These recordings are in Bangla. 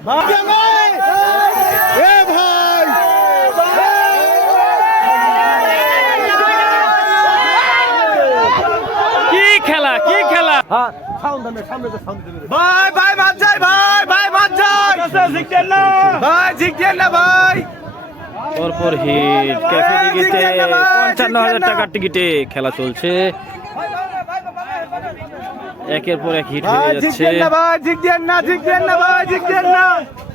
এ ভাই কি খেলা কি খেলা? ভাই ভাই মাছ যাই ভাই ভাই মাছ যাই ভাই জিততেন না ভাই। পরপর হিট। ক্যাফে টিকিটে পঞ্চান্ন হাজার টাকার টিকিটে খেলা চলছে। একের পর এক হিট ভাই হয়ে যাচ্ছে।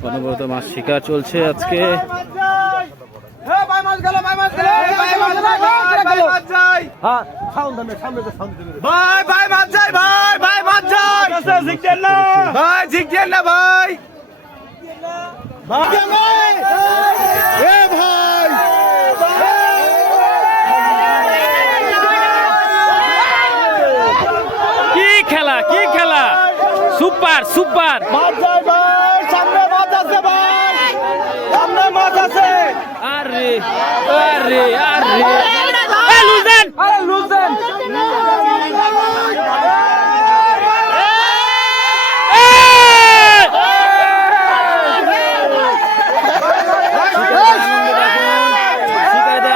অনবরত মাছ শিকার চলছে আজকে। ভাই মাছ গেল ভাই মাছ গেল ভাই মাছ যাই ভাই মাছ যাই হ্যাঁ সাউন্ড দেবে সামনে তো সাউন্ড দেবে ভাই ভাই মাছ যাই ভাই ভাই মাছ যাই জিততেন না ভাই জিততেন না ভাই ভাই এ ভাই কি খেলা কি খেলা সুপার সুপার। মাছ যাই ভাই সামনে মাছ আছে ভাই। সামনে মাছ আছে। আরে আরে আরে। এ লুজেন। আরে লুজেন। শিকারীদের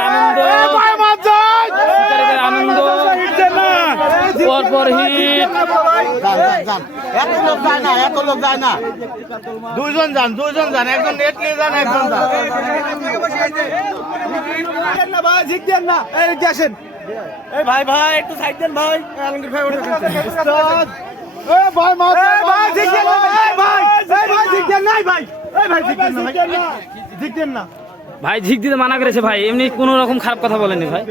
ভাই মাছ যাই শিকারীদের আনন্দ পরপর হিট দুইজন যান দুইজন যান একজন নেট নিয়ে যান একজন যান। ভাই জিতবেন না এই আসেন এই ভাই ভাই একটু সাইড দেন ভাই আলমগীর ভাই। এ ভাই ভাই জিতবেন না এই ভাই। এই ভাই না এই ভাই। না না। ভাই ঝিক দিতে মানা করেছে ভাই। এমনি কোনো রকম খারাপ কথা বলেনি ভাই।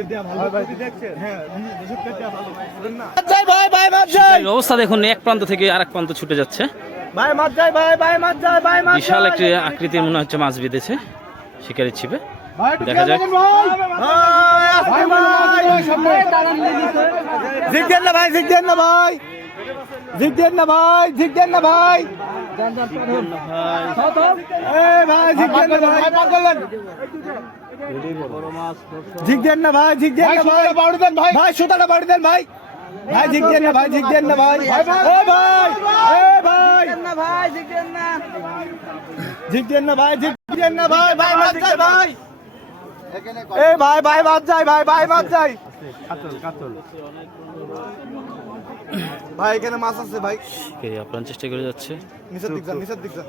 অবস্থা দেখুন এক প্রান্ত থেকে আরেক প্রান্ত ছুটে যাচ্ছে। বিশাল একটি আকৃতির মনে হচ্ছে মাছ বেঁধেছে শিকারির ছিপে। দেখা যাক। না ভাই না ভাই। না ভাই না ভাই। এই ভাই না ভাই জিতবেন না ভাই জিতবেন না ভাই বাড়ি দেন ভাই। ভাই সুতাটা বাড়ি দেন ভাই। ভাই না ভাই না ভাই। ও ভাই। এ ভাই না ভাই না। না ভাই জিতবেন না ভাই ভাই যায় ভাই। এ ভাই ভাই যায় ভাই ভাই মাছ যায় ভাই এখানে মাছ আছে ভাই। শিকারি আপ্রাণ চেষ্টা করে যাচ্ছে। নিচের দিক যান নিচের দিক যান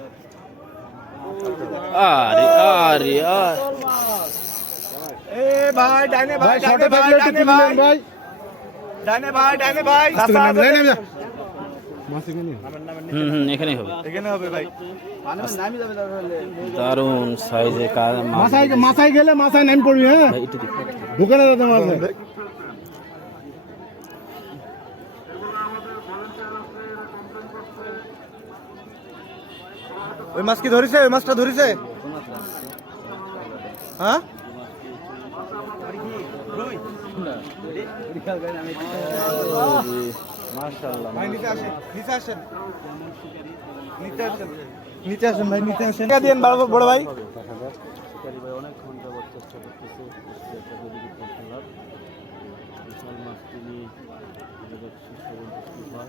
আরে আরে আরে এ ভাই ডাইনে ভাই ডাইনে ভাই ডাইনে ভাই। ভাই? ডাইনে ভাই ডাইনে ভাই। হুম হুম এখানেই হবে। এখানে হবে ভাই। দারুণ সাইজে মাথায় মাথায় গেলে মাথায় নাম পড়বি হ্যাঁ? ঢুকে না দাদা মাথায় ওই মাছ কি ধরেছে ওই মাছটা ধরেছে? হ্যাঁ? ভাই নিচে আসেন নিচে আসেন। ভাই হ্যাঁ।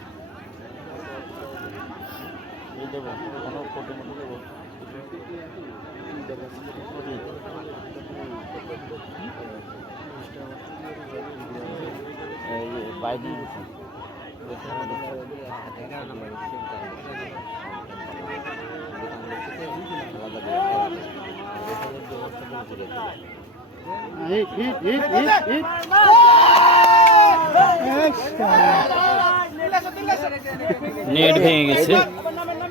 ইয়ে দেবো। কোনো ফটো নেট ভেঙে গেছে।